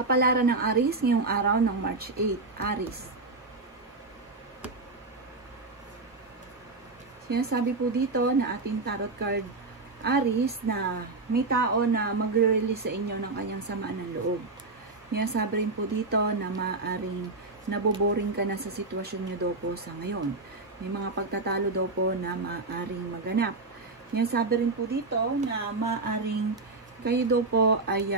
Kapalaran ng Aries ngayong araw ng March 8. Aries. Sinasabi po dito na ating tarot card, Aries, na may tao na magre-release sa inyo ng kanyang sama ng loob. Sinasabi rin po dito na maaaring naboboring ka na sa sitwasyon niyo daw po sa ngayon. May mga pagtatalo daw po na maaaring maganap. Sinasabi rin po dito na maaaring kayo daw po ay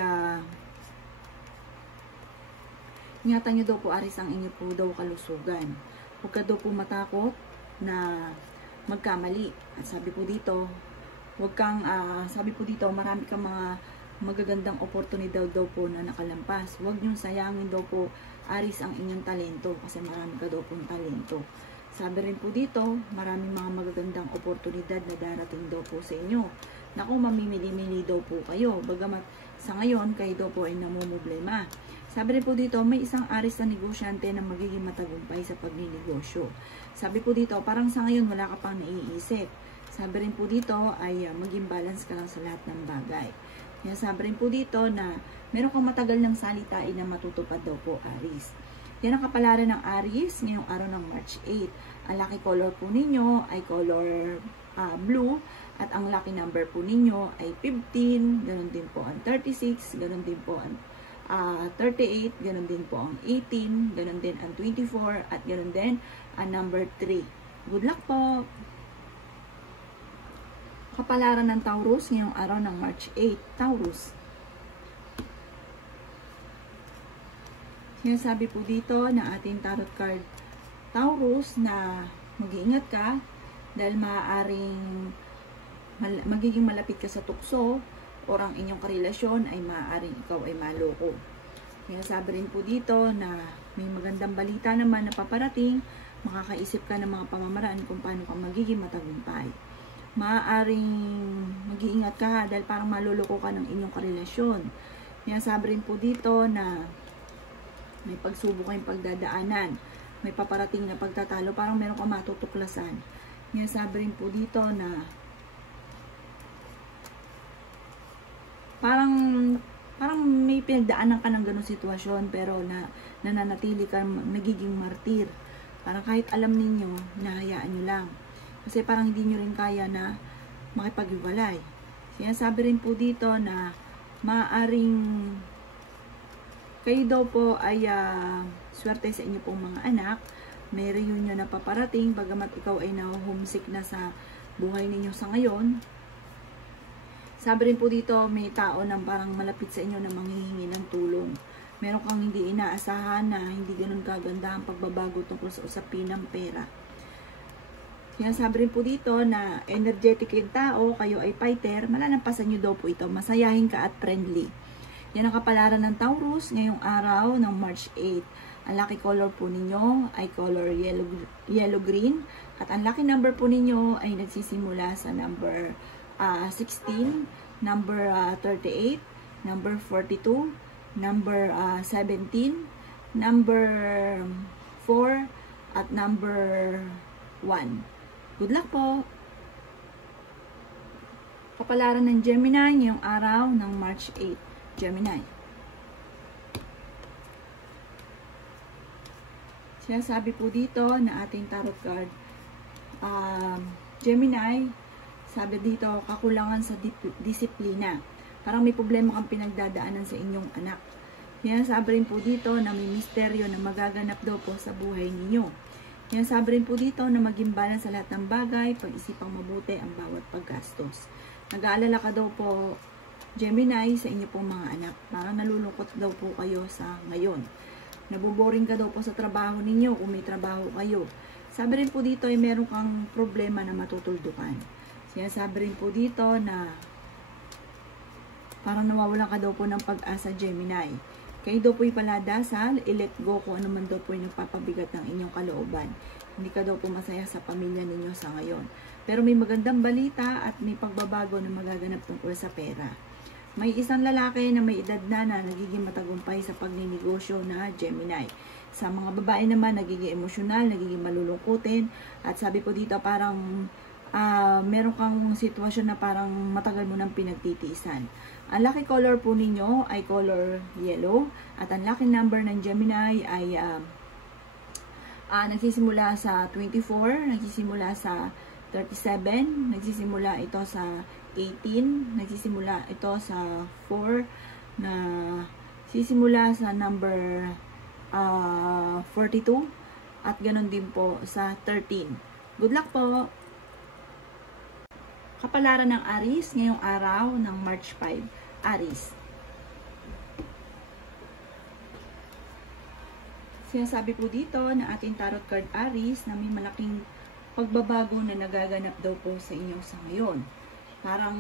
ingatan nyo daw po, Aries, ang inyo po daw kalusugan. Huwag ka daw po matakot na magkamali. At sabi po dito, huwag kang, sabi po dito, marami kang mga magagandang oportunidad daw po na nakalampas. Huwag nyo sayangin daw po, Aries, ang inyong talento kasi marami ka daw pong talento. Sabi rin po dito, maraming mga magagandang oportunidad na darating daw po sa inyo. Naku, mamimili-mili daw po kayo. Bagamat sa ngayon, kayo daw po ay namumblema. Sabi rin po dito, may isang Aries na negosyante na magiging matagumpay sa pagninegosyo. Sabi po dito, parang sa ngayon wala ka pang naiisip. Sabi rin po dito ay maging balance ka lang sa lahat ng bagay. Sabi rin po dito na meron kang matagal ng salitain na matutupad daw po, Aries. Yan ang kapalaran ng Aries ngayong araw ng March 8. Ang lucky color po ninyo ay color blue at ang lucky number po ninyo ay 15, ganun din po ang 36, ganun din po ang 38, ganun din po ang 18, ganun din ang 24, at ganun din ang number 3. Good luck po! Kapalaran ng Taurus ngayong araw ng March 8. Taurus. Sinasabi po dito na ating tarot card, Taurus, na mag-iingat ka dahil maaaring magiging malapit ka sa tukso o ang inyong karelasyon ay maaaring ikaw ay maloko. Sinasabi rin po dito na may magandang balita naman na paparating, makakaisip ka ng mga pamamaraan kung paano ka magiging matagumpay. Maaaring mag-iingat ka dahil parang maluloko ka ng inyong karelasyon. Sinasabi rin po dito na may pagsubok kayong pagdadaanan, may paparating na pagtatalo, parang meron ka matutuklasan. Sinasabi rin po dito na parang may pinagdaanan ka ng ganung sitwasyon pero nananatili ka, magiging martir. Parang kahit alam ninyo, nahayaan nyo lang. Kasi parang hindi nyo rin kaya na makipag-iwalay. Sinasabi rin po dito na maaaring kayo daw po ay swerte sa inyo pong mga anak. May reunion na paparating, bagamat ikaw ay na-homesick na sa buhay ninyo sa ngayon. Sabi rin po dito, may tao na parang malapit sa inyo na manghihingi ng tulong. Meron kang hindi inaasahan na hindi ganun kaganda ang pagbabago tungkol sa usapin ng pera. Sinasabi rin po dito na energetic yung tao, kayo ay fighter, malalampasan nyo daw po ito, masayahin ka at friendly. Yan ang kapalaran ng Taurus ngayong araw ng March 8. Ang lucky color po ninyo ay color yellow-green. At ang lucky number po ninyo ay nagsisimula sa number 16, number 38, number 42, number 17, number 4, at number 1. Good luck po! Kapalaran ng Gemini ngayong araw ng March 8. Gemini. Sinasabi po dito na ating tarot card, Gemini, sabi dito, kakulangan sa disiplina. Parang may problema kang pinagdadaanan sa inyong anak. Sinasabi rin po dito na may misteryo na magaganap daw po sa buhay ninyo. Sinasabi rin po dito na maging balance sa lahat ng bagay, pag-isipang mabuti ang bawat paggastos. Nag-aalala ka daw po, Gemini, sa inyo pong mga anak. Parang nalulungkot daw po kayo sa ngayon. Naboboring ka daw po sa trabaho ninyo kung may trabaho kayo. Sabi rin po dito ay meron kang problema na matutuldukan. Sinasabi rin po dito na parang nawawalan ka daw po ng pag-asa, Gemini. Kayo daw po ipaladasal, i-let go kung ano man daw po yung nagpapabigat ng inyong kalooban. Hindi ka daw po masaya sa pamilya ninyo sa ngayon. Pero may magandang balita at may pagbabago na magaganap tungkol sa pera. May isang lalaki na may edad na nagiging matagumpay sa pagninegosyo na Gemini. Sa mga babae naman, nagiging emosyonal, nagiging malulungkutin. At sabi po dito, parang meron kang sitwasyon na parang matagal mo nang pinagtitiisan. Ang lucky color po ninyo ay color yellow. At ang lucky number ng Gemini ay nagsisimula sa 24, nagsisimula sa 37, nagsisimula ito sa 18, nagsisimula ito sa 4, na sisimula sa number 42, at ganon din po sa 13. Good luck po! Kapalaran ng Aries ngayong araw ng March 5. Aries. Sinasabi po dito ng ating tarot card Aries na may malaking pagbabago na nagaganap daw po sa inyo sa ngayon. Parang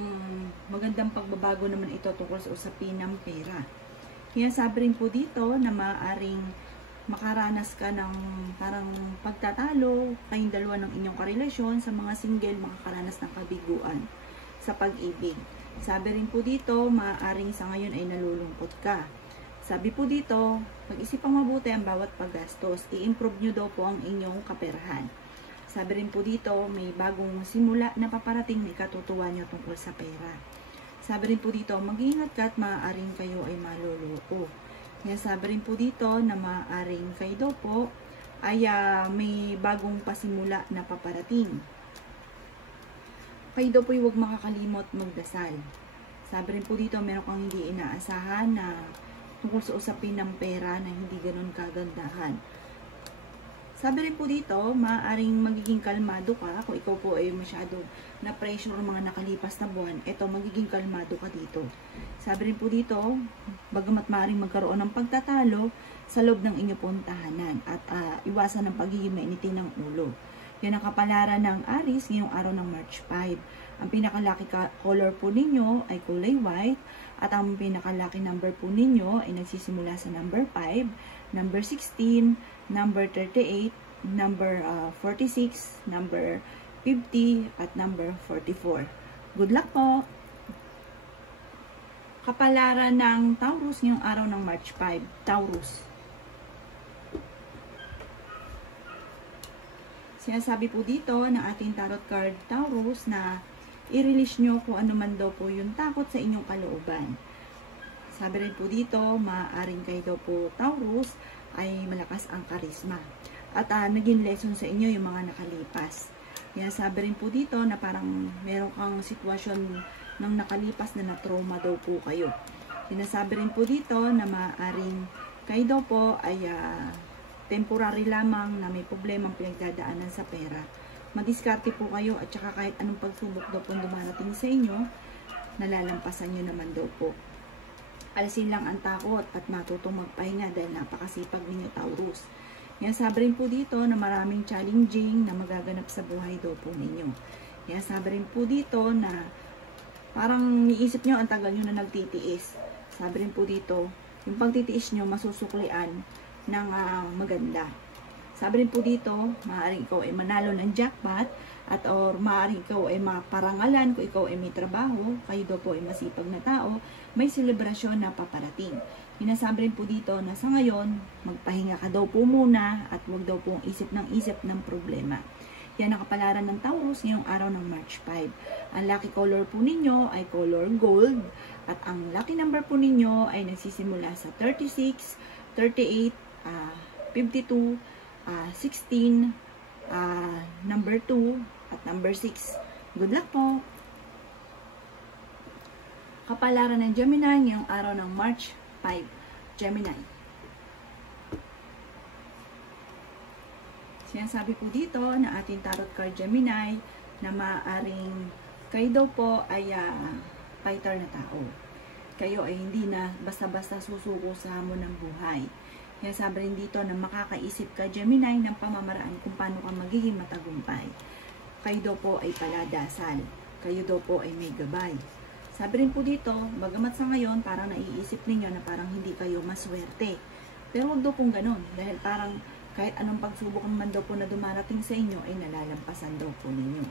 magandang pagbabago naman ito tungkol sa usapin ng pera. Sinasabi rin po dito na maaaring makaranas ka ng parang pagtatalo kayong dalawa ng inyong karelasyon. Sa mga single, makakaranas ng kabiguan sa pag-ibig. Sabi rin po dito, maaaring sa ngayon ay nalulungkot ka. Sabi po dito, pag-isipang mabuti ang bawat paggastos. I-improve nyo daw po ang inyong kaperahan. Sabi rin po dito, may bagong simula na paparating na ikatutuwa nyo tungkol sa pera. Sabi rin po dito, mag-iingat ka at maaaring kayo ay maluluto. Kaya sabi rin po dito na maaaring kayo daw po ay may bagong pasimula na paparating. Kayo daw po huwag makakalimot magdasal. Sabi rin po dito, meron kang hindi inaasahan na tungkol sa usapin ng pera na hindi ganun kagandahan. Sabi rin po dito, maaaring magiging kalmado ka kung ikaw po ay masyado na pressure ng mga nakalipas na buwan. Ito, magiging kalmado ka dito. Sabi rin po dito, bagamat maaaring magkaroon ng pagtatalo sa loob ng inyong pong tahanan at iwasan ng pagiging mainitin ng ulo. Yan ang kapalaran ng Aries ngayong araw ng March 5. Ang pinakalaki color po ninyo ay kulay white at ang pinakalaki number po ninyo ay nagsisimula sa number 5, number 16, number 38, number 46, number 50, at number 44. Good luck po! Kapalaran ng Taurus ngayong araw ng March 5. Taurus. Sinasabi po dito ng ating tarot card Taurus na i-release nyo kung ano man daw po yung takot sa inyong kalooban. Sabi rin po dito, maaaring kayo daw po Taurus ay malakas ang karisma. At naging lesson sa inyo yung mga nakalipas. Kaya sabi rin po dito na parang meron kang sitwasyon ng nakalipas na na-trauma daw po kayo. Sinasabi rin po dito na maaaring kayo daw po ay temporary lamang na may problemang pinagdadaanan sa pera. Madiskarte po kayo at saka kahit anong pagsubok daw po dumarating sa inyo, nalalampasan nyo naman daw po. Alasin lang ang takot at matutong magpahinga dahil napakasipag ninyo Taurus. Kaya sabi rin po dito na maraming challenging na magaganap sa buhay daw po ninyo. Kaya sabi rin po dito na parang niisip nyo ang tagal nyo na nagtitiis. Sabi rin po dito, yung pagtitiis nyo masusuklian ng maganda. Sabi rin po dito, maaaring ikaw ay manalo ng jackpot at or maaaring ikaw ay maparangalan kung ikaw ay may trabaho, kayo daw po ay masipag na tao, may selebrasyon na paparating. Sinasabi rin po dito na sa ngayon, magpahinga ka daw po muna at huwag daw pong isip ng problema. Yan ang kapalaran ng Taurus ngayong araw ng March 5. Ang lucky color po ninyo ay color gold at ang lucky number po ninyo ay nagsisimula sa 36, 38, 52, 16, number 2, at number 6. Good luck po! Kapalaran ng Gemini ngayong araw ng March 5. Gemini. Sinasabi po dito na ating tarot card Gemini na maaaring kayo daw po ay fighter na tao. Kayo ay hindi na basta-basta susuko sa hamon ng buhay. Kaya sabi rin dito na makakaisip ka Gemini ng pamamaraan kung paano ka magiging matagumpay. Kayo daw po ay paladasal. Kayo daw po ay may gabay. Sabi rin po dito, bagamat sa ngayon parang naiisip ninyo na parang hindi kayo maswerte. Pero wag daw pong ganun dahil parang kahit anong pagsubok naman daw po na dumarating sa inyo ay nalalampasan daw po ninyo.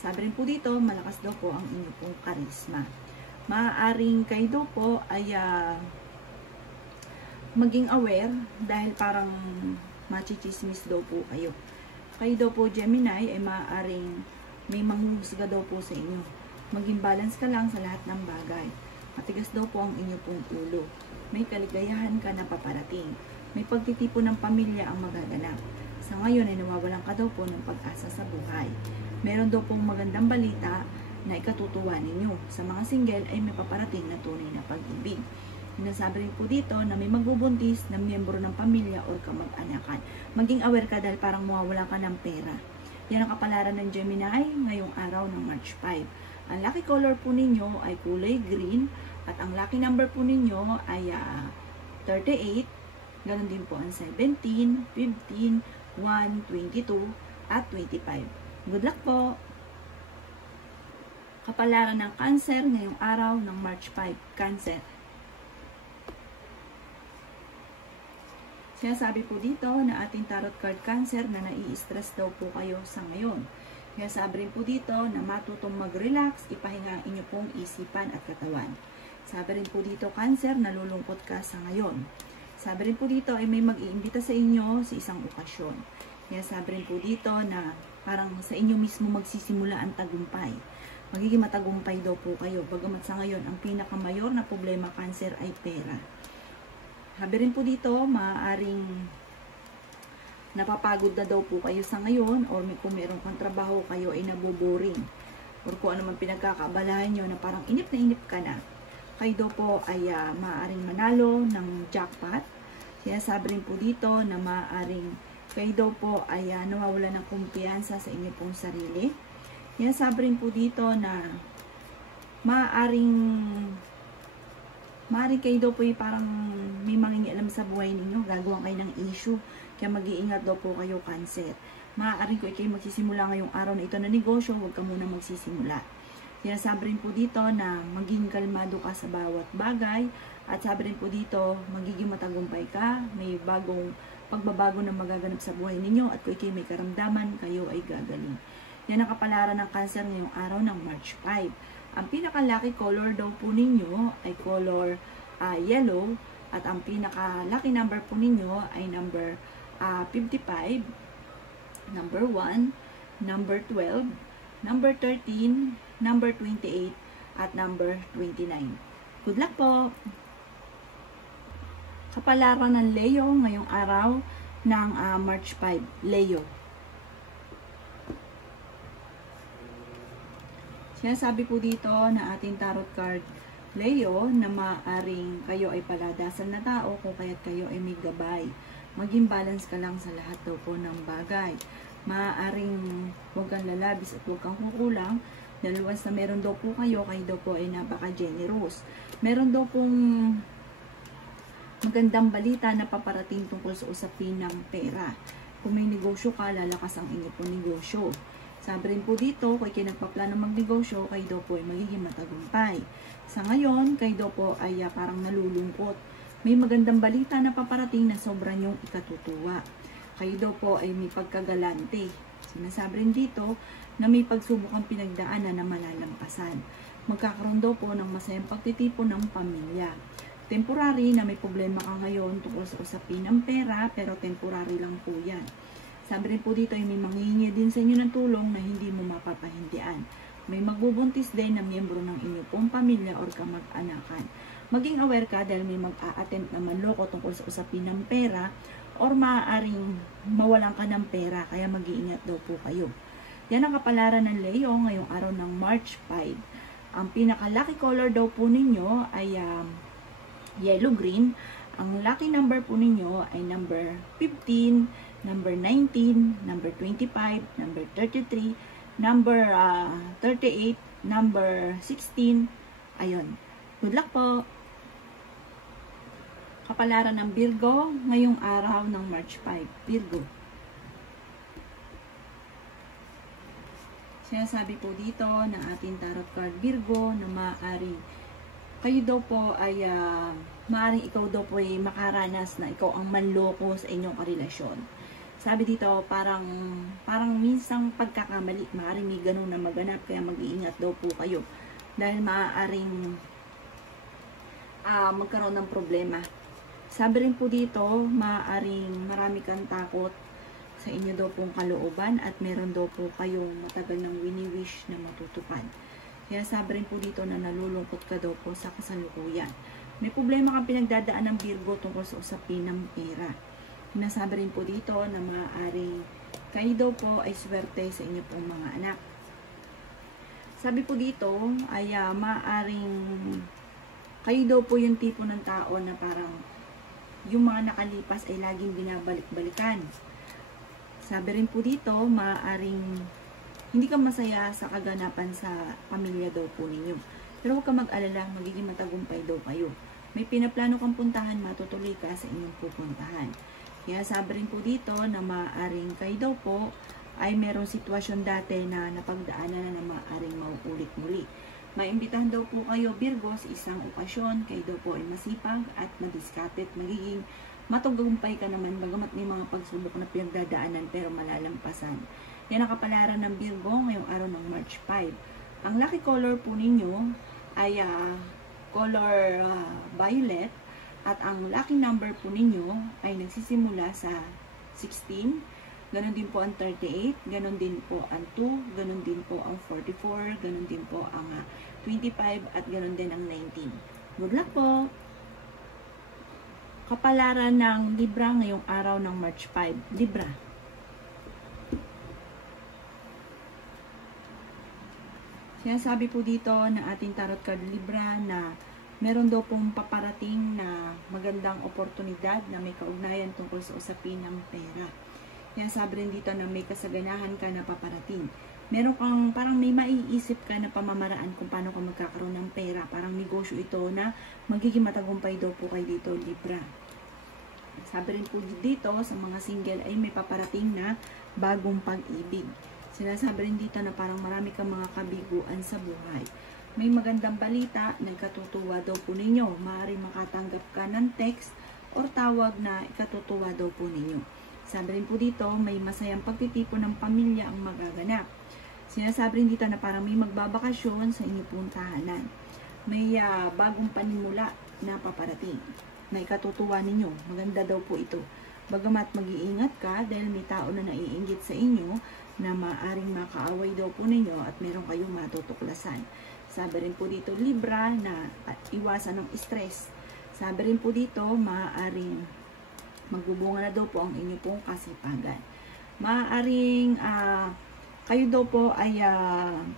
Sabi rin po dito, malakas daw po ang inyo pong karisma. Maaaring kayo daw po ay maging aware dahil parang machichismis daw po kayo. Kayo daw po Gemini ay maaaring may manghuhusga daw po sa inyo. Maging balance ka lang sa lahat ng bagay. Matigas daw po ang inyo pong ulo. May kaligayahan ka na paparating. May pagtitipon ng pamilya ang magaganap. Sa ngayon ay nawawalan ka daw po ng pag-asa sa buhay. Meron daw pong magandang balita na ikatutuwa ninyo. Sa mga single ay may paparating na tunay na pag-ibig. Sinasabi rin po dito na may magbubuntis na miyembro ng pamilya o kamag-anakan. Maging aware ka dahil parang mawawala ka ng pera. Yan ang kapalaran ng Gemini ngayong araw ng March 5. Ang lucky color po ninyo ay kulay green at ang lucky number po ninyo ay 38. Ganon din po ang 17, 15, 1, 22 at 25. Good luck po! Kapalaran ng Cancer ngayong araw ng March 5. Cancer. Sinasabi po dito na ating tarot card Cancer na nai-stress daw po kayo sa ngayon. Sinasabi rin po dito na matutong mag-relax, ipahinga ang inyo pong isipan at katawan. Sabi rin po dito Cancer, nalulungkot ka sa ngayon. Sabi rin po dito ay may mag-iimbita sa inyo sa isang okasyon. Sinasabi rin po dito na parang sa inyo mismo magsisimula ang tagumpay. Magiging matagumpay daw po kayo. Bagamat sa ngayon, ang pinakamayor na problema Cancer ay pera. Sabi rin po dito, maaaring napapagod na daw po kayo sa ngayon or kung meron kang trabaho kayo ay naboboring. Or kung ano man pinagkakabalahan nyo na parang inip na inip ka na. Kayo daw po ay maaaring manalo ng jackpot. Sinasabi rin po dito na maaaring kayo daw po ay nawawala ng kumpiyansa sa inyo pong sarili. Sinasabi rin po dito na maaaring kayo daw po ay parang may mangingialam sa buhay ninyo. Gagawa kayo ng issue. Kaya mag-iingat daw po kayo Cancer. Maaaring kayo magsisimula ngayong araw na ito na negosyo, huwag ka muna magsisimula. Sinasabi rin po dito na maging kalmado ka sa bawat bagay. At sabi rin po dito, magiging matagumpay ka. May bagong pagbabago na magaganap sa buhay ninyo. At kung kayo may karamdaman, kayo ay gagaling. Yan ang kapalaran ng Cancer ngayong araw ng March 5. Ang pinaka-lucky color daw po ninyo ay color yellow. At ang pinaka-lucky number po ninyo ay number 55, number 1, number 12, number 13, number 28, at number 29. Good luck po! Kapalaran ng Leo ngayong araw ng March 5. Leo. Sinasabi po dito na ating tarot card Leo na maaaring kayo ay paladasal na tao kung kaya't kayo ay may gabay. Maging balance ka lang sa lahat daw po ng bagay. Maaaring huwag kang lalabis at huwag kang kukulang dahil once na meron daw po kayo daw po ay napaka-generous. Meron daw pong magandang balita na paparating tungkol sa usapin ng pera. Kung may negosyo ka, lalakas ang inyo pong negosyo. Sabi rin po dito, kung kayo nagpaplano magnegosyo, kayo daw po ay magiging matagumpay. Sa ngayon, kayo daw po ay parang nalulungkot. May magandang balita na paparating na sobrang yung ikatutuwa. Kayo daw po ay may pagkagalante. Sinasabi rin dito na may pagsubok ang pinagdaanan na malalampasan. Magkakaroon daw po ng masayang pagtitipon ng pamilya. Temporary na may problema ka ngayon tungkol sa usapin ng pera, pero temporary lang po yan. Sabi rin po dito ay may manghihingi din sa inyo ng tulong na hindi mo mapapahindian. May magbubuntis din na miyembro ng inyo pong pamilya or kamag-anakan. Maging aware ka dahil may mag-a-attempt na manloko tungkol sa usapin ng pera or maaaring mawalan ka ng pera, kaya mag-iingat daw po kayo. Yan ang kapalaran ng Leo ngayong araw ng March 5. Ang pinaka-lucky color daw po ninyo ay yellow-green. Ang lucky number po ninyo ay number 15, number 19, number 25, number 33, number 38, number 16. Ayun. Good luck po! Kapalaran ng Virgo ngayong araw ng March 5. Virgo. Sinasabi po dito ng ating tarot card Virgo na maaari kayo daw po ay maaaring ikaw daw po ay makaranas na ikaw ang manloko sa inyong karelasyon. Sabi dito, parang minsang pagkakamali, maaaring may ganun na maganap, kaya mag-iingat daw po kayo. Dahil maaaring magkaroon ng problema. Sabi rin po dito, maaaring marami kang takot sa inyo daw pong kalooban at meron daw po kayong matagal ng wini-wish na matutupad. Kaya sabi rin po dito na nalulungkot ka daw po sa kasalukuyan. May problema kang pinagdadaan ng Virgo tungkol sa usapin ng pera. Sinasabi rin po dito na maaaring kayo daw po ay swerte sa inyo pong mga anak. Sabi po dito ay maaaring kayo daw po yung tipo ng tao na parang yung mga nakalipas ay laging binabalik-balikan. Sabi rin po dito, maaaring hindi ka masaya sa kaganapan sa pamilya daw po ninyo. Pero huwag ka mag-alala, magiging matagumpay daw kayo. May pinaplano kang puntahan, matutuloy ka sa inyong pupuntahan. Kaya sabi rin po dito na maaaring kayo daw po ay merong sitwasyon dati na napagdaanan na maaaring mauulit muli. Maimbitahan daw po kayo, Virgo, sa isang okasyon. Kayo daw po ay masipag at madiskarte at magiging matagumpay ka naman bagamat may mga pagsubok na pinagdadaanan pero malalampasan. Yan ang kapalaran ng Virgo ngayong araw ng March 5. Ang lucky color po ninyo ay color violet at ang lucky number po ninyo ay nagsisimula sa 16, ganon din po ang 38, ganon din po ang 2, ganon din po ang 44, ganon din po ang 25 at ganon din ang 19. Good luck po! Kapalaran ng Libra ngayong araw ng March 5. Libra. Sinasabi po dito ng ating tarot card Libra na meron daw pong paparating na magandang oportunidad na may kaugnayan tungkol sa usapin ng pera. Sinasabi rin dito na may kasaganahan ka na paparating. Meron kang parang may maiisip ka na pamamaraan kung paano ka magkakaroon ng pera. Parang negosyo ito na magiging matagumpay daw po kayo dito, Libra. Sabi rin po dito sa mga single ay may paparating na bagong pag-ibig. Sinasabi rin dito na parang marami kang mga kabiguan sa buhay. May magandang balita, nagkatutuwa daw po ninyo. Maaaring makatanggap ka ng text or tawag na ikatutuwa daw po ninyo. Sabi rin po dito, may masayang pagtitipon ng pamilya ang magaganap. Sinasabi rin dito na parang may magbabakasyon sa inyong pong tahanan. May bagong panimula na paparating na ikatutuwa ninyo. Maganda daw po ito. Bagamat mag-iingat ka dahil may tao na naiinggit sa inyo na maaring makaaway daw po ninyo at meron kayong matutuklasan. Sabi rin po dito Libra na iwasan ng stress. Sabi rin po dito maaaring magbubunga na daw po ang inyo pong kasipagan. Maaaring kayo daw po ay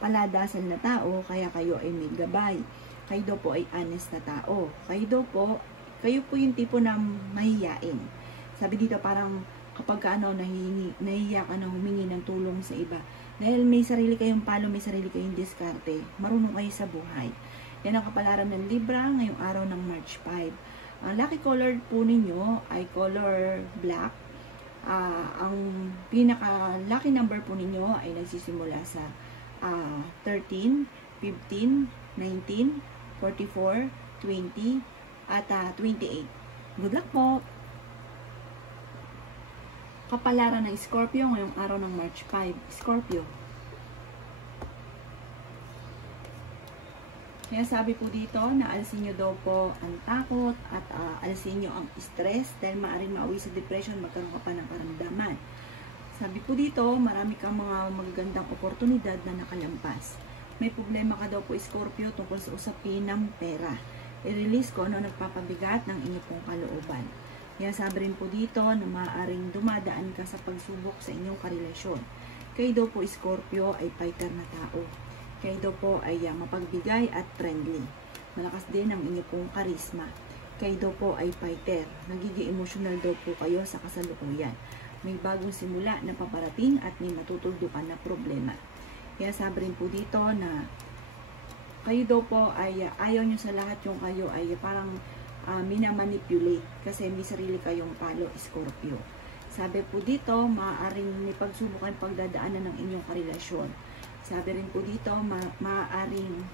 paladasal na tao kaya kayo ay may gabay. Kayo daw po ay honest na tao. Kayo po yung tipo na mahihiyain. Sabi dito parang kapag nahihiya ka na humingi ng tulong sa iba. Dahil may sarili kayong palo, may sarili kayong diskarte. Marunong kayo sa buhay. Yan ang kapalaran ng Libra ngayong araw ng March 5. Ang lucky color po ninyo ay color black. Ang pinaka-lucky number po ninyo ay nagsisimula sa 13, 15, 19, 44, 20, at 28. Good luck po! Kapalaran ng Scorpio ngayong araw ng March 5. Scorpio. Kaya sabi po dito na alisin nyo daw po ang takot at alisin nyo ang stress dahil maaaring mauwi sa depression, magkaroon ka pa ng karamdaman. Sabi po dito, marami kang mga magagandang oportunidad na nakalampas. May problema ka daw po Scorpio tungkol sa usapin ng pera. I-release ko ano nagpapabigat ng inyong pong kalooban. Kaya sabi rin po dito na maaaring dumadaan ka sa pagsubok sa inyong karelasyon. Kayo daw po Scorpio ay fighter na tao. Kayo daw po ay mapagbigay at friendly. Malakas din ang inyong pong karisma. Kayo daw po ay fighter. Nagiging emotional daw po kayo sa kasalukuyan. May bagong simula na paparating at may matutuldukan na problema. Kaya sabi rin po dito na kayo daw po ay ayaw nyo sa lahat yung kayo ay parang minamanipulate kasi may sarili kayong palo, Scorpio. Sabi po dito, maaaring may pagsubukan pagdadaanan ng inyong karelasyon. Sabi rin po dito, maaaring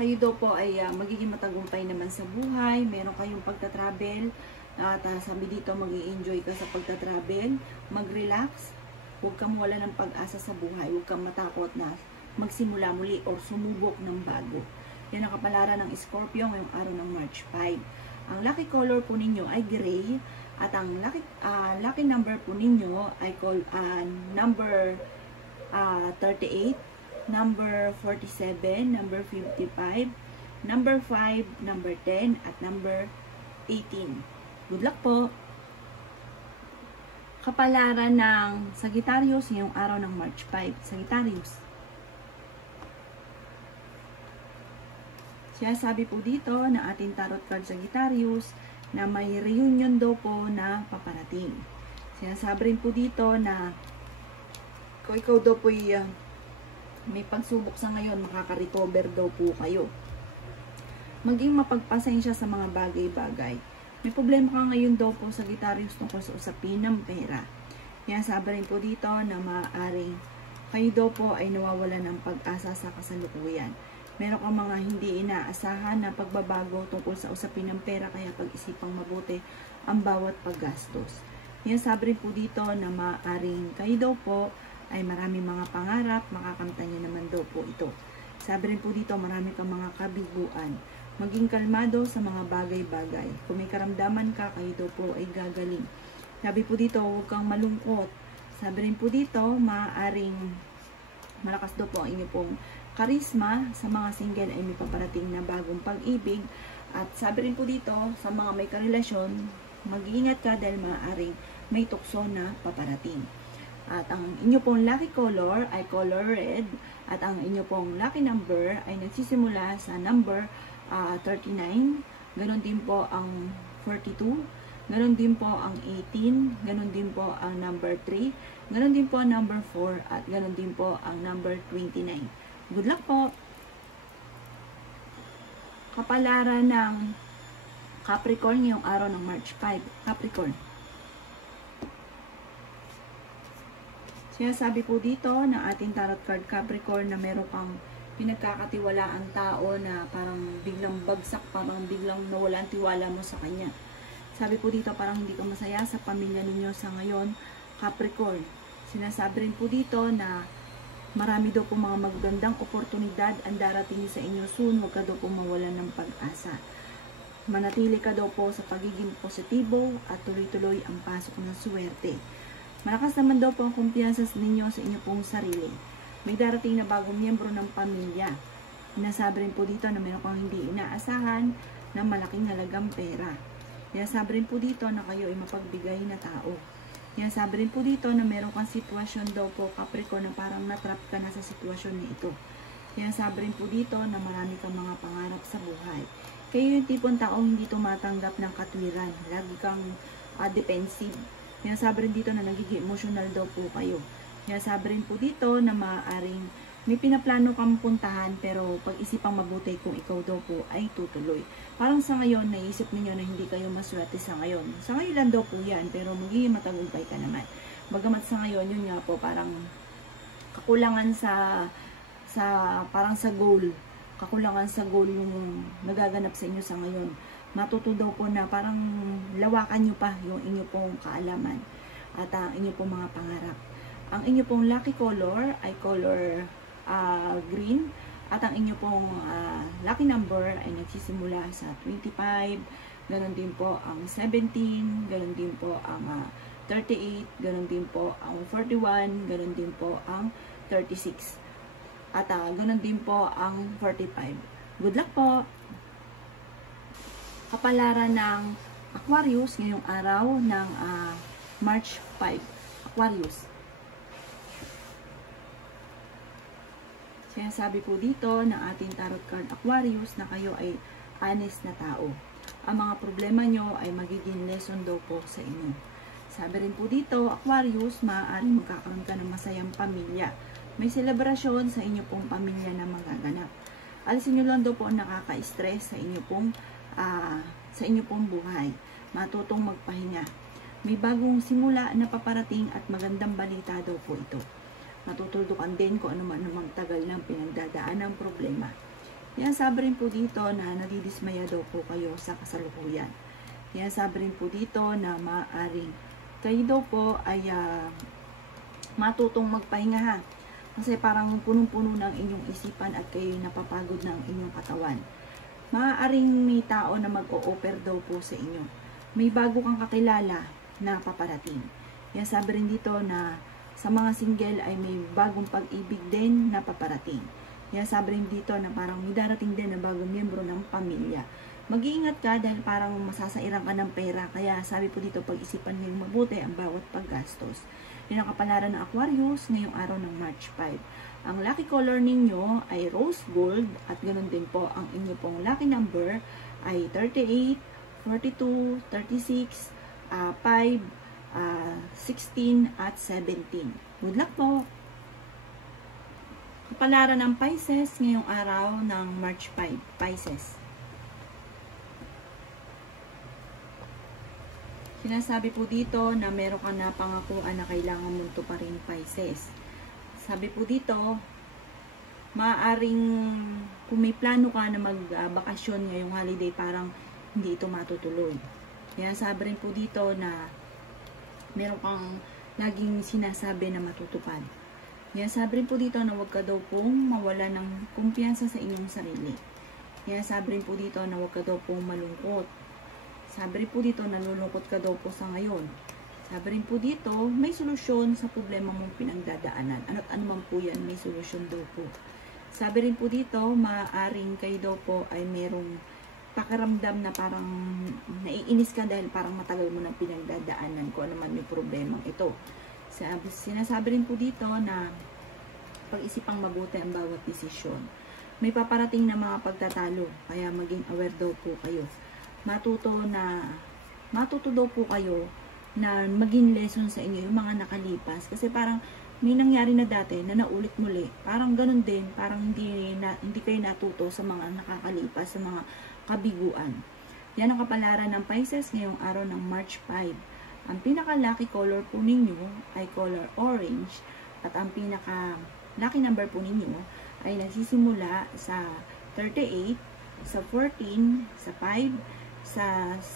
kayo daw po ay magiging matagumpay naman sa buhay, meron kayong pagta-travel, at sabi dito mag-i-enjoy ka sa pagta-travel, mag-relax, huwag kang wala ng pag-asa sa buhay, huwag kang matakot na magsimula muli or sumubok ng bago. Yan ang kapalaran ng Scorpio ngayong araw ng March 5. Ang lucky color po ninyo ay gray at ang lucky number po ninyo ay number 38, number 47, number 55, number 5, number 10, at number 18. Good luck po! Kapalaran ng Sagittarius ngayong araw ng March 5. Sagittarius. Siya sabi po dito na ating tarot card Sagittarius na may reunion daw po na paparating. Sinasabi rin po dito na kung ikaw daw po may pagsubok sa ngayon, makaka-recover daw po kayo. Maging mapagpasensya sa mga bagay-bagay. May problema ka ngayon daw po sa Sagittarius tungkol sa usapin ng pera. Kaya sabi rin po dito na maaaring kayo daw po ay nawawalan ng pag-asa sa kasalukuyan. Meron kang mga hindi inaasahan na pagbabago tungkol sa usapin ng pera, kaya pag-isipang mabuti ang bawat paggastos. Kaya sabi rin po dito na maaaring kayo daw po ay maraming mga pangarap, makakamtan nyo naman daw po ito. Sabi rin po dito marami kang mga kabiguan. Maging kalmado sa mga bagay-bagay. Kung may karamdaman ka, kayo daw po ay gagaling. Sabi po dito, huwag kang malungkot. Sabi rin po dito, maaaring malakas daw po ang inyo pong karisma. Sa mga single ay may paparating na bagong pag-ibig. At sabi rin po dito, sa mga may karelasyon, mag-iingat ka dahil maaaring may tukso na paparating. At ang inyo pong lucky color ay color red. At ang inyo pong lucky number ay nagsisimula sa number 39, ganon din po ang 42, ganon din po ang 18, ganon din po ang number 3, ganon din po ang number 4, at ganon din po ang number 29. Good luck po! Kapalaran ng Capricorn ngayong araw ng March 5. Capricorn. Sinasabi po dito ng ating tarot card Capricorn na meron kang pinagkakatiwalaan tao na parang biglang bagsak, parang biglang nawala ang tiwala mo sa kanya. Sabi po dito parang hindi ka masaya sa pamilya ninyo sa ngayon, Capricorn. Sinasabi rin po dito na marami daw po mga magagandang oportunidad ang darating sa inyo soon. Huwag ka daw po mawalan ng pag-asa. Manatili ka daw po sa pagiging positibo at tuloy-tuloy ang pasok ng swerte. Malakas naman daw po ang kumpiyansa ninyo sa inyo pong sarili. May darating na bagong miyembro ng pamilya. Sinasabi rin po dito na meron kang hindi inaasahan na malaking halagang pera. Sinasabi rin po dito na kayo ay mapagbigay na tao. Sinasabi rin po dito na meron kang sitwasyon daw po, Capricorn, na parang natrap ka na sa sitwasyon na ito. Sinasabi rin po dito na marami kang mga pangarap sa buhay. Kayo yung tipong taong hindi tumatanggap ng katwiran. Lagi kang defensive. Sinasabi rin dito na nagiging emotional daw po kayo. Sinasabi rin po dito na maaaring may pinaplano kang puntahan pero pag-isipang mabuti kung ikaw daw po ay tutuloy. Parang sa ngayon, naisip niyo na hindi kayo maswerte sa ngayon. Sa ngayon lang daw po yan, pero magiging matagumpay ka naman. Bagamat sa ngayon, yun nga po, parang kakulangan parang sa goal. Kakulangan sa goal yung nagaganap sa inyo sa ngayon. Matuto daw po na parang lawakan nyo pa yung inyo pong kaalaman at inyo pong mga pangarap. Ang inyo pong lucky color ay color green. At ang inyo pong lucky number ay nagsisimula sa 25. Ganon din po ang 17. Ganon din po ang 38. Ganon din po ang 41. Ganon din po ang 36. At ganon din po ang 45. Good luck po! Kapalaran ng Aquarius ngayong araw ng March 5. Aquarius. Sinasabi po dito ng ating tarot card Aquarius na kayo ay honest na tao. Ang mga problema nyo ay magiging lesson daw po sa inyo. Sabi rin po dito, Aquarius, maaaring magkakaroon ka ng masayang pamilya. May selebrasyon sa inyo pong pamilya na magaganap. Alisin nyo lang daw po ang nakaka-stress sa inyo pong buhay. Matutong magpahinga. May bagong simula na paparating at magandang balita daw po ito. Matutuldukan din kung ano man magtagal ng pinagdadaan ng problema. Kaya sabi rin po dito na nadidismaya daw po kayo sa kasalukuyan. Kaya sabi rin po dito na maaaring kayo daw po ay matutong magpahinga ha. Kasi parang punong-puno ng inyong isipan at kayo napapagod ng inyong katawan. Maaaring may tao na mag-o-offer daw po sa inyo. May bago kang kakilala na paparating. Kaya sabi rin dito na Sa mga single ay may bagong pag-ibig din na paparating. Kaya sabi rin dito na parang may darating din na bagong miyembro ng pamilya. Mag-iingat ka dahil parang masasairan ka ng pera. Kaya sabi po dito, pag-isipan mo yung mabuti ang bawat paggastos. Yun ang kapalaran ng Aquarius ngayong araw ng March 5. Ang lucky color ninyo ay rose gold at ganoon din po ang inyo pong lucky number ay 38, 42, 36, 5, 16 at 17. Good luck po! Kapalaran ng Pisces ngayong araw ng March 5. Pisces. Sinasabi po dito na meron ka na pangakuan na kailangan mong tuparin, Pisces. Sabi po dito, maaaring kung may plano ka na magbakasyon ngayong holiday, parang hindi ito matutuloy. Kaya sabi rin po dito na meron kang laging sinasabi na matutupad. Kaya sabi rin po dito na huwag ka daw pong mawala ng kumpiyansa sa inyong sarili. Kaya sabi rin po dito na huwag ka daw pong malungkot. Sabi rin po dito, nalulungkot ka daw po sa ngayon. Sabi rin po dito, may solusyon sa problema mong pinagdadaanan. Ano't ano man po yan, may solusyon daw po. Sabi rin po dito, maaaring kayo daw po ay merong pakiramdam na parang naiinis ka dahil parang matagal mo nang pinagdadaanan kung ano man may problemang ito. Sinasabi rin po dito na pag-isipang mabuti ang bawat desisyon. May paparating na mga pagtatalo, kaya maging aware daw po kayo. Matuto daw po kayo na maging lesson sa inyo yung mga nakalipas kasi parang may nangyari na dati na naulit muli, parang ganun din, parang hindi kayo natuto sa mga nakakalipas, sa mga kabiguan. Yan ang kapalaran ng Pisces ngayong araw ng March 5. Ang pinaka-lucky color po ninyo ay color orange at ang pinaka-lucky number po ninyo ay nagsisimula sa 38, sa 14, sa 5, sa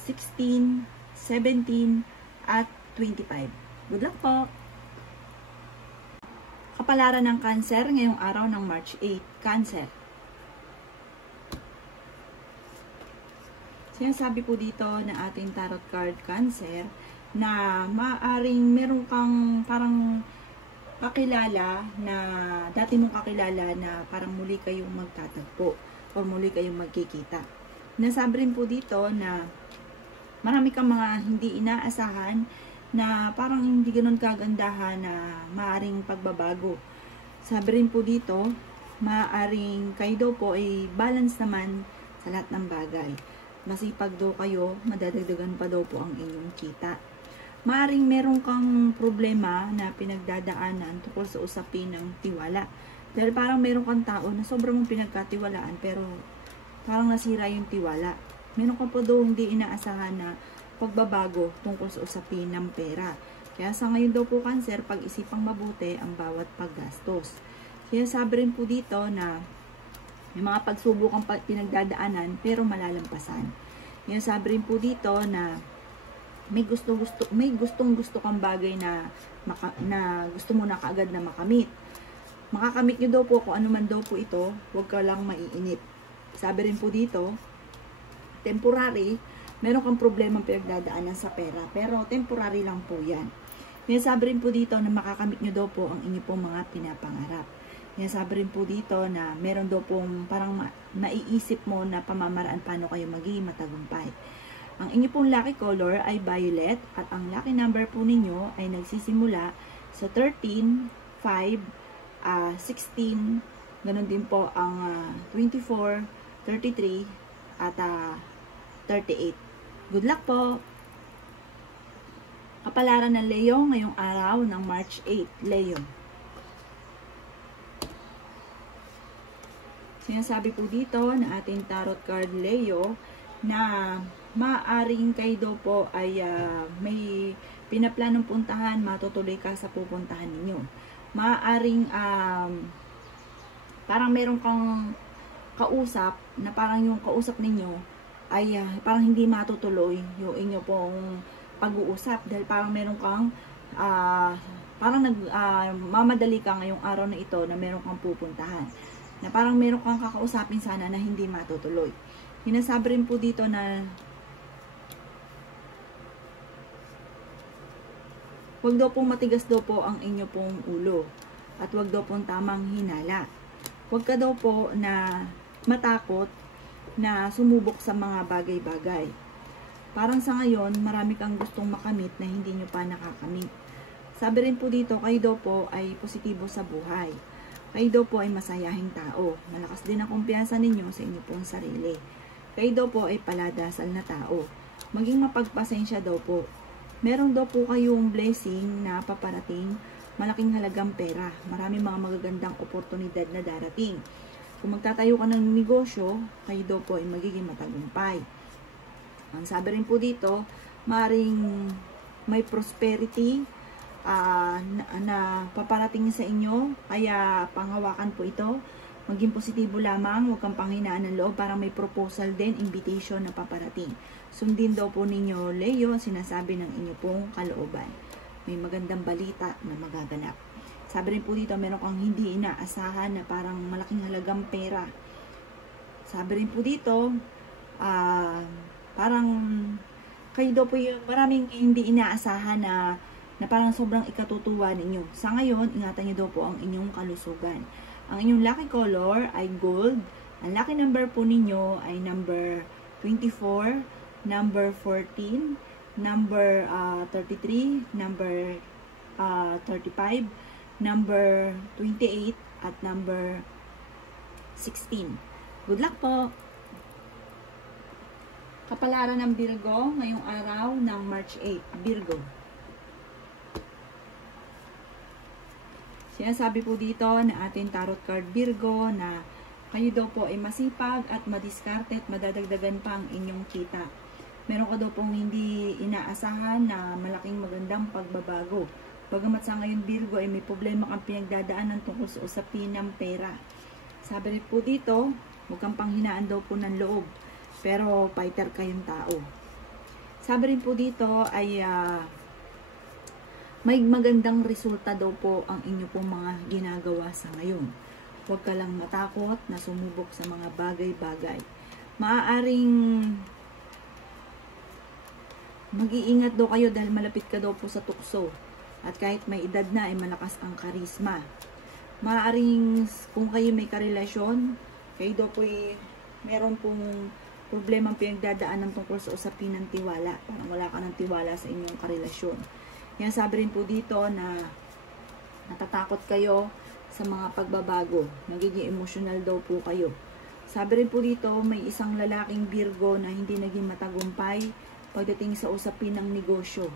16, 17, at 25. Good luck po! Kapalaran ng Cancer ngayong araw ng March 8. Cancer. Sinasabi po dito na ating tarot card Cancer na maaaring meron kang parang kakilala na dati mong kakilala na parang muli kayong magtatagpo o muli kayong magkikita. Nasabi rin po dito na marami kang mga hindi inaasahan na parang hindi ganun kagandahan na maaaring pagbabago. Sabi rin po dito, maaaring kayo daw po ay balance naman sa lahat ng bagay. Masipag daw kayo, madadagdagan pa daw po ang inyong kita. Maaaring meron kang problema na pinagdadaanan tungkol sa usapin ng tiwala. Dahil parang meron kang tao na sobrang pinagkatiwalaan pero parang nasira yung tiwala. Meron ka po daw hindi inaasahan na pagbabago tungkol sa usapin ng pera. Kaya sa ngayon daw po Cancer, pag-isipang mabuti ang bawat paggastos. Kaya sabi rin po dito na may mga pagsubok ang pinagdadaanan pero malalampasan. Kaya sabi rin po dito na may gustong kang bagay na gusto mo na kaagad na makamit. Makakamit nyo daw po kung ano man daw po ito, huwag ka lang maiinip. Sabi rin po dito, temporary, meron kang problemang pinagdadaanan sa pera, pero temporary lang po yan. Kaya sabi rin po dito na makakamit nyo daw po ang inyo pong mga pinapangarap. Kaya sabi rin po dito na meron daw pong parang maiisip mo na pamamaraan paano kayo maging matagumpay. Ang inyo pong lucky color ay violet at ang lucky number po ninyo ay nagsisimula sa 13, 5, 16, ganun din po ang 24, 33, at 38. Good luck po! Kapalaran ng Leo ngayong araw ng March 8. Leo. Sinasabi po dito na ating tarot card Leo na maaaring kayo daw po ay may pinaplanong puntahan, matutuloy ka sa pupuntahan ninyo. Maaaring parang meron kang kausap na parang yung kausap ninyo ay parang hindi matutuloy yung inyo pong pag-uusap dahil parang meron kang parang mamadali ka ngayong araw na ito na meron kang pupuntahan na parang meron kang kakausapin sana na hindi matutuloy. Hinasabi rin po dito na Huwag daw pong matigas daw po ang inyo pong ulo. At huwag daw pong tamang hinala. Huwag ka daw po na matakot na sumubok sa mga bagay-bagay. Parang sa ngayon, marami kang gustong makamit na hindi nyo pa nakakamit. Sabi rin po dito, kayo daw po ay positibo sa buhay. Kayo daw po ay masayahing tao. Malakas din ang kumpiyansa ninyo sa inyo pong sarili. Kayo daw po ay paladasal na tao. Maging mapagpasensya daw po. Meron daw po kayong blessing na paparating, malaking halagang pera. Maraming mga magagandang oportunidad na darating. Kung magtatayo ka ng negosyo, kayo daw po ay magiging matagumpay. Ang sabi rin po dito, maring may prosperity na paparating sa inyo, kaya panghawakan po ito. Maging positibo lamang, huwag kang panghinaan ng loob, para may proposal din, invitation na paparating. Sundin daw po ninyo, Leo, sinasabi ng inyo pong kalooban. May magandang balita na magaganap. Sabi rin po dito, meron kang hindi inaasahan na parang malaking halagang pera. Sabi rin po dito, parang kayo daw po yung maraming hindi inaasahan na parang sobrang ikatutuwa ninyo. Sa ngayon, ingatan nyo daw po ang inyong kalusugan. Ang inyong lucky color ay gold. Ang lucky number po ninyo ay number 24, number 14, number 33, number 35, number 28, at number 16. Good luck po! Kapalaran ng Virgo ngayong araw ng March 8. Virgo. Sinasabi po dito na ating tarot card Virgo na kayo daw po ay masipag at madiskarte at madadagdagan pa ang inyong kita. Meron ka daw pong hindi inaasahan na malaking magandang pagbabago. Bagamat sa ngayon Virgo ay may problema kang pinagdadaanan tungkol sa usapin ng pera. Sabi rin po dito, huwag kang panghinaan daw po ng loob. Pero fighter kayong tao. Sabi rin po dito ay may magandang resulta daw po ang inyo pong mga ginagawa sa ngayon. Huwag ka lang matakot na sumubok sa mga bagay-bagay. Maaaring mag-iingat daw kayo dahil malapit ka daw po sa tukso. At kahit may edad na ay malakas ang karisma. Maaaring kung kayo may karelasyon, kayo daw po ay meron pong problemang pinagdadaanan tungkol sa usapin ng tiwala. Parang wala ka ng tiwala sa inyong karelasyon. Yan, sabi rin po dito na natatakot kayo sa mga pagbabago. Nagiging emotional daw po kayo. Sabi rin po dito, may isang lalaking Virgo na hindi naging matagumpay pagdating sa usapin ng negosyo.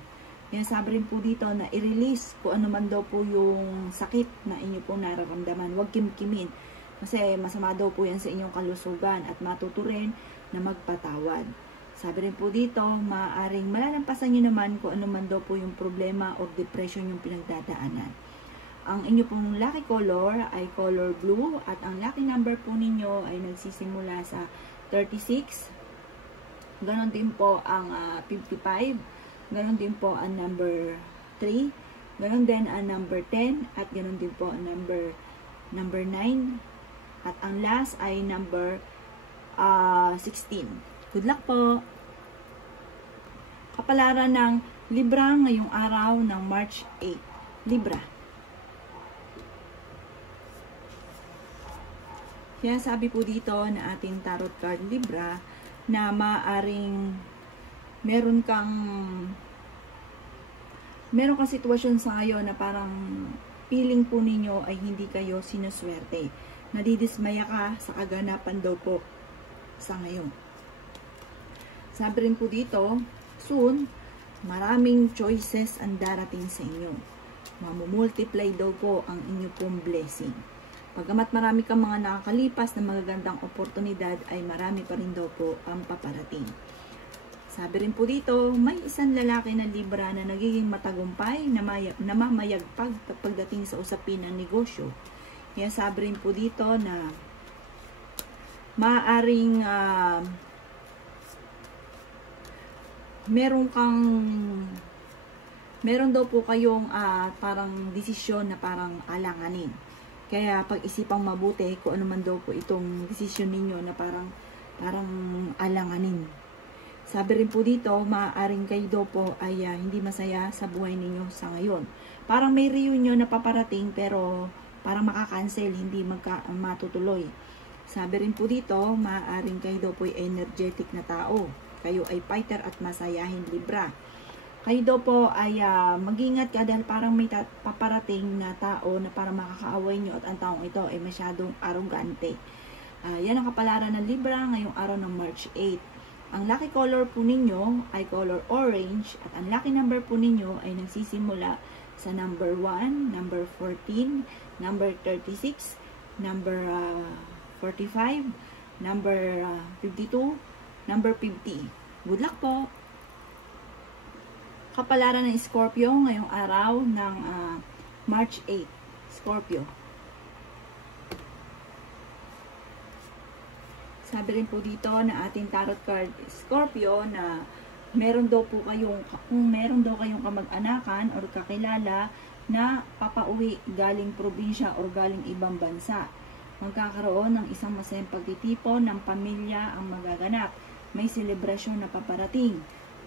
Yan, sabi rin po dito na i-release kung ano man daw po yung sakit na inyo po nararamdaman. Huwag kimkimin. Kasi masama daw po yan sa inyong kalusugan at matuto rin na magpatawad. Sabi rin po dito, maaaring malalampasan nyo naman kung ano man daw po yung problema o depression yung pinagdadaanan. Ang inyo pong lucky color ay color blue at ang lucky number po ninyo ay nagsisimula sa 36. Ganon din po ang 55. Ganon din po ang number 3. Ganon din ang number 10 at ganon din po ang number 9. At ang last ay number 16. Good luck po! Kapalaran ng Libra ngayong araw ng March 8. Libra. Kaya sabi po dito na ating tarot card Libra na maaring meron kang sitwasyon sa ngayon na parang feeling po ninyo ay hindi kayo sinuswerte. Nadidismaya ka sa kaganapan daw po sa ngayon. Sabi rin po dito, soon, maraming choices ang darating sa inyo. Mamumultiply daw po ang inyo pong blessing. Pagamat marami kang mga nakakalipas na magagandang oportunidad, ay marami pa rin daw po ang paparating. Sabi rin po dito, may isang lalaki na Libra na nagiging matagumpay, na mamayagpag pagdating sa usapin ng negosyo. Kaya sabi rin po dito na maaaring meron daw po kayong parang desisyon na parang alanganin. Kaya pag-isipang mabuti kung ano man daw po itong desisyon ninyo na parang alanganin. Sabi rin po dito, maaaring kayo daw po ay hindi masaya sa buhay ninyo sa ngayon. Parang may reunion na paparating pero parang makakancel, hindi matutuloy. Sabi rin po dito, maaaring kayo daw po ay energetic na tao. Kayo ay fighter at masayahin Libra. Kayo daw po ay mag-ingat ka dahil parang may paparating na tao na parang makakaaway nyo at ang taong ito ay masyadong arrogante. Yan ang kapalaran ng Libra ngayong araw ng March 8. Ang lucky color po ninyo ay color orange at ang lucky number po ninyo ay nagsisimula sa number 1, number 14, number 36, number 45, number 52, number 50. Good luck po! Kapalaran ng Scorpio ngayong araw ng March 8. Scorpio. Sabi rin po dito na ating tarot card Scorpio na meron daw kayong kamag-anakan or kakilala na papauwi galing probinsya or galing ibang bansa. Magkakaroon ng isang masayang pagtitipon ng pamilya ang magaganap. May selebrasyon na paparating.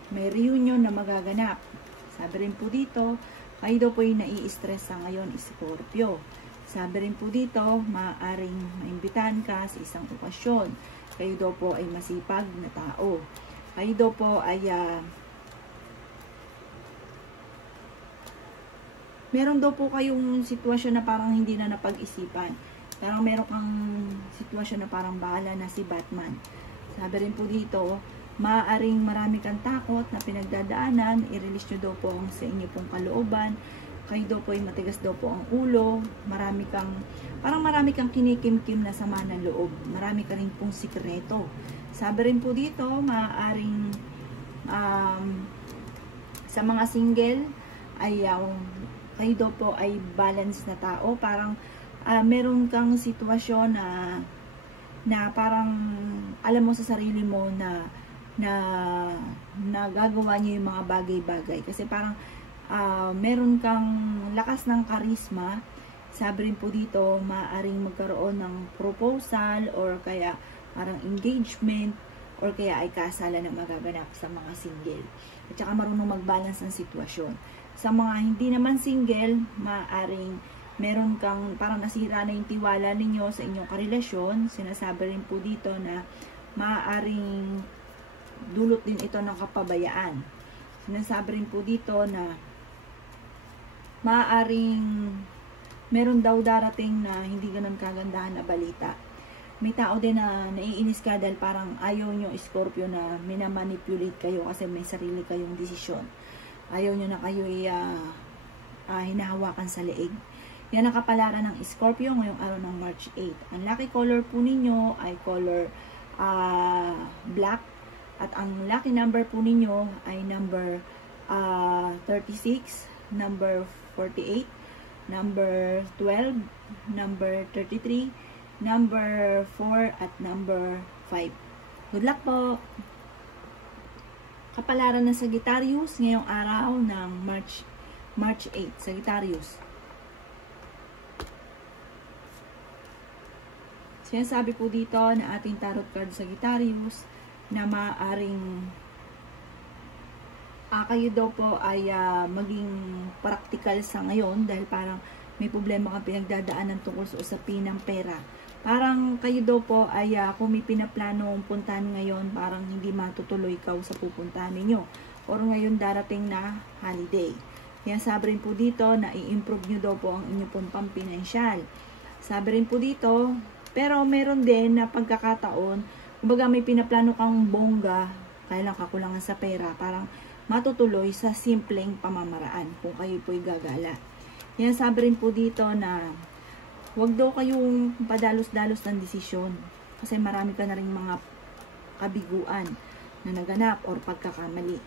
May reunion na magaganap. Sabi rin po dito, kayo daw po yung nai-stress sa ngayon, Scorpio. Sabi rin po dito, maaaring maimbitahan ka sa isang okasyon. Kayo daw po ay masipag na tao. Kayo daw po ay meron daw po kayong sitwasyon na parang hindi na napag-isipan. Parang meron kang sitwasyon na parang bahala na si Batman. Sabi rin po dito, maaaring marami kang takot na pinagdadaanan, i-release nyo daw po ang sa inyo pong kalooban. Kayo daw po ay matigas daw po ang ulo, marami kang kinikimkim na sama ng loob, marami ka rin pong sikreto. Sabi rin po dito, maaaring sa mga single ay kayo daw po ay balance na tao, parang meron kang sitwasyon na parang alam mo sa sarili mo na gagawa niyo yung mga bagay-bagay kasi parang meron kang lakas ng karisma. Sabi rin po dito, maaaring magkaroon ng proposal or kaya parang engagement or kaya ay kasalan na magaganap sa mga single. At saka marunong mag-balance ng sitwasyon. Sa mga hindi naman single, maaaring meron kang parang nasira na yung tiwala ninyo sa inyong karelasyon. Sinasabi rin po dito na maaaring dulot din ito ng kapabayaan. Sinasabi rin po dito na maaaring meron daw darating na hindi ganun kagandahan na balita. May tao din na naiinis ka dahil parang ayaw nyo, Scorpio, na minamanipulate kayo kasi may sarili kayong desisyon. Ayaw nyo na kayo hinahawakan sa leeg. Yan ang kapalaran ng Scorpio ngayong araw ng March 8. Ang lucky color po ninyo ay color black. At ang lucky number po ninyo ay number 36, number 48, number 12, number 33, number 4, at number 5. Good luck po! Kapalaran ng Sagittarius ngayong araw ng March 8. Sagittarius. Sinasabi po dito na ating tarot card Sagittarius na maaaring kayo daw po ay maging practical sa ngayon dahil parang may problema kang pinagdadaanan tungkol sa usapin ng pera. Parang kayo daw po ay kung may pinaplanong puntahan ngayon, parang hindi matutuloy sa pupuntahan ninyo. Or ngayon darating na holiday. Yan, sabi rin po dito na i-improve nyo daw po ang inyong pong pampinansyal. Sabi rin po dito, pero meron din na pagkakataon, kumbaga may pinaplano kang bongga, kaya lang kakulangan sa pera, parang matutuloy sa simpleng pamamaraan kung kayo po'y gagala. Yan, sabi rin po dito na huwag daw kayong padalos-dalos ng desisyon kasi marami ka na rin mga kabiguan na naganap or pagkakamali.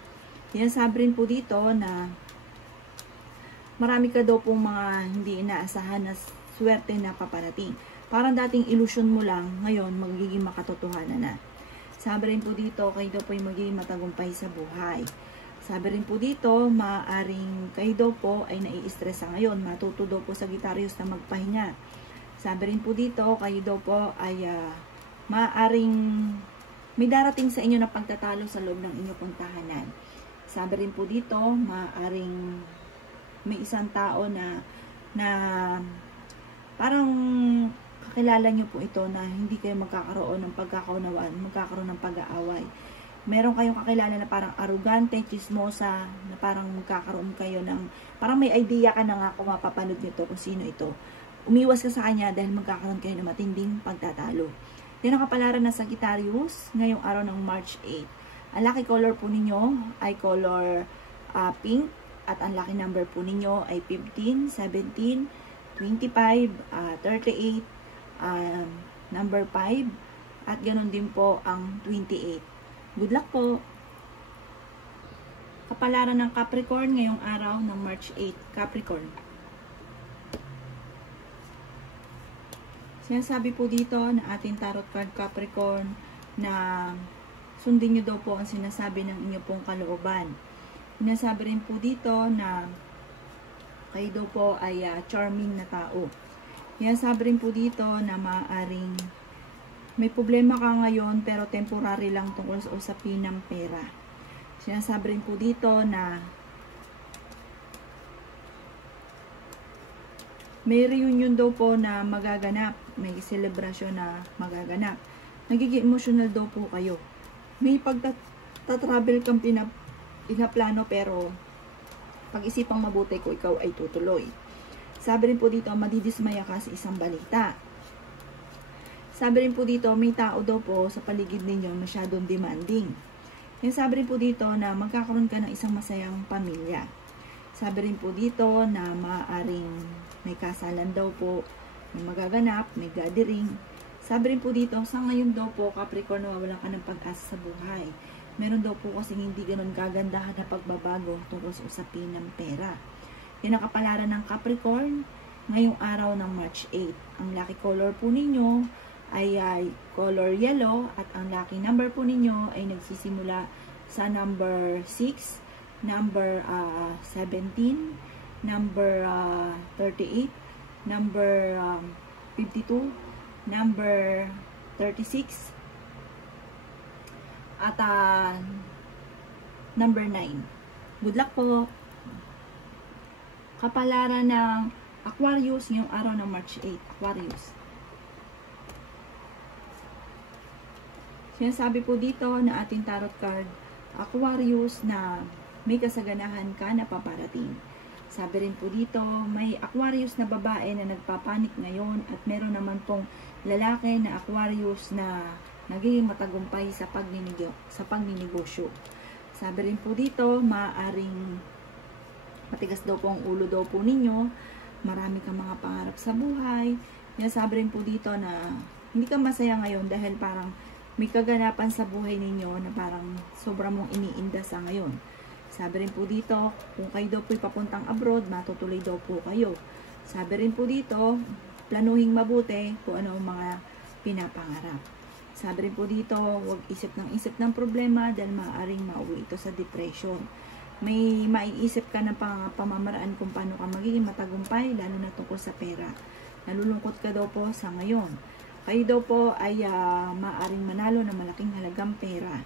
Yan, sabi rin po dito na marami ka daw pong mga hindi inaasahan na swerte na paparating. Parang dating ilusyon mo lang, ngayon magiging makatotohanan na. Sabi rin po dito, kayo daw po yung magiging matagumpay sa buhay. Sabi rin po dito, maaaring kayo daw po ay nai-stress sa ngayon. Matuto daw po Sagittarius na magpahinga. Sabi rin po dito, kayo daw po ay maaaring may darating sa inyo na pagtatalo sa loob ng inyong tahanan. Sabi rin po dito, maaring may isang tao na parang kakilala nyo po ito na hindi kayo magkakaroon ng pagkakaunawaan, magkakaroon ng pag-aaway. Meron kayong kakilala na parang arugante, chismosa, na parang magkakaroon kayo ng, parang may idea ka na nga kung mapapanood nito kung sino ito. Umiwas ka sa kanya dahil magkakaroon kayo ng matinding pagtatalo. Yan ang kapalaran ng Sagittarius ngayong araw ng March 8. Ang lucky color po ninyo ay color pink at ang lucky number po ninyo ay 15, 17, 25, 38, number 5, at ganun din po ang 28. Good luck po! Kapalaran ng Capricorn ngayong araw ng March 8. Capricorn. Sinasabi po dito na ating tarot card Capricorn na sundin nyo daw po ang sinasabi ng inyo pong kalooban. Sinasabi rin po dito na kayo daw po ay charming na tao. Sinasabi rin po dito na maaaring may problema ka ngayon pero temporary lang tungkol sa usapin ng pera. Sinasabi rin po dito na may reunion daw po na magaganap, may celebration na magaganap. Nagiging emotional daw po kayo. May pagtatravel kang pinaplano pero pag-isipang mabuti ko ikaw ay tutuloy. Sabi rin po dito, madidismaya ka sa isang balita. Sabi rin po dito, may tao daw po sa paligid ninyo masyadong demanding. Sabi rin po dito na magkakaroon ka ng isang masayang pamilya. Sabi rin po dito na maaaring may kasalan daw po, may magaganap, may gathering. Sabi rin po dito, sa ngayon daw po, Capricorn, nawawalan ka ng pag-asa sa buhay. Meron daw po kasing hindi ganun kagandahan na pagbabago tungkol sa usapin ng pera. Yan ang kapalaran ng Capricorn ngayong araw ng March 8. Ang lucky color po ninyo ay color yellow at ang lucky number po ninyo ay nagsisimula sa number 6, number 17, number 38, number 52, number 36, at number 9. Good luck po! Kapalaran ng Aquarius ngayong araw ng March 8. Aquarius. Sinasabi po dito na ating tarot card Aquarius na may kasaganahan ka na paparating. Sabi rin po dito, may Aquarius na babae na nagpapanik ngayon at meron naman pong lalaki na Aquarius na nagiging matagumpay sa pagninegosyo. Sabi rin po dito, maaaring matigas daw po ang ulo daw po ninyo, marami kang mga pangarap sa buhay. Sabi rin po dito na hindi ka masaya ngayon dahil parang may kaganapan sa buhay ninyo na parang sobra mong iniinda sa ngayon. Sabi rin po dito, kung kayo daw po'y papuntang abroad, matutuloy daw po kayo. Sabi rin po dito, planuhin mabuti kung ano ang mga pinapangarap. Sabi rin po dito, huwag isip ng problema dahil maaaring mauwi ito sa depression. May maiisip ka na pamamaraan kung paano ka magiging matagumpay, lalo na tungkol sa pera. Nalulungkot ka daw po sa ngayon. Kayo daw po ay maaaring manalo ng malaking halagang pera.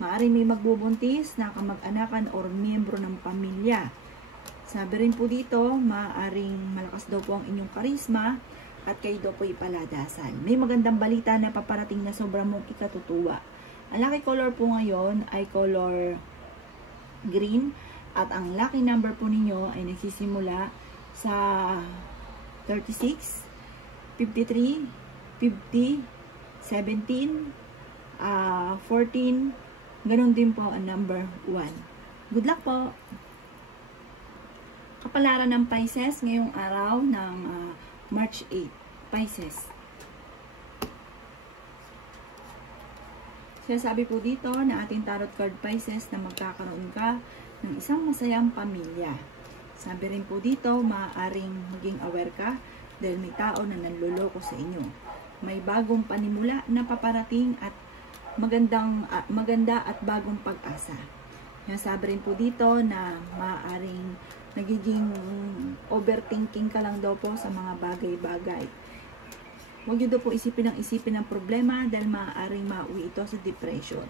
Maaaring may magbubuntis na kamag-anakan o miyembro ng pamilya. Sabi rin po dito, maaaring malakas daw po ang inyong karisma at kayo daw po ipaladasan. May magandang balita na paparating na sobrang mong ikatutuwa. Ang lucky color po ngayon ay color green at ang lucky number po ninyo ay nagsisimula sa 36, 53, 50, 17, 14, ganun din po ang number 1. Good luck po! Kapalaran ng Pisces ngayong araw ng March 8. Pisces. Sinasabi po dito na ating tarot card Pisces na magkakaroon ka ng isang masayang pamilya. Sabi rin po dito, maaaring maging aware ka dahil may tao na nanloloko sa inyo. May bagong panimula na paparating at maganda at bagong pag-asa. Sinasabi rin po dito na maaaring nagiging overthinking ka lang daw po sa mga bagay-bagay. Huwag nyo daw po isipin ng problema dahil maaaring mauwi ito sa depression.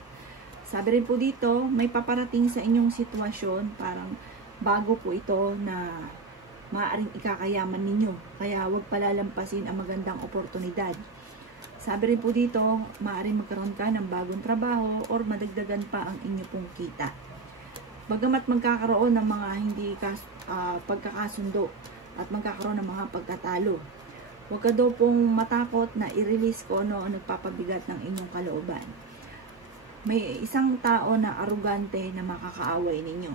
Sabi rin po dito, may paparating sa inyong sitwasyon, parang bago po ito na maaaring ikakayaman ninyo. Kaya huwag palalampasin ang magandang oportunidad. Sabi rin po dito, maaaring magkaroon ka ng bagong trabaho or madagdagan pa ang inyo pong kita. Bagamat magkakaroon ng mga hindi pagkakasundo at magkakaroon ng mga pagkatalo. Huwag ka daw pong matakot na i-release ko ano ang nagpapabigat ng inyong kalooban. May isang tao na arugante na makakaaway ninyo.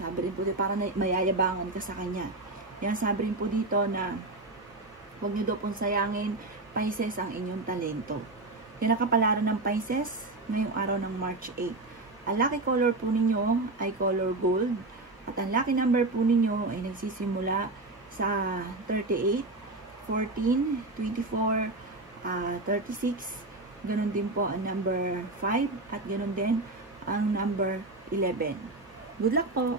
Sabi rin po dito, parang mayayabangan ka sa kanya. Yan, sabi rin po dito na huwag nyo daw pong sayangin, Pisces, ang inyong talento. Yung nakapalaran ng Pisces ngayong araw ng March 8. Ang lucky color po ninyo ay color gold. At ang lucky number po ninyo ay nagsisimula sa 38, 14, 24, 36, ganun din po ang number 5 at ganun din ang number 11. Good luck po!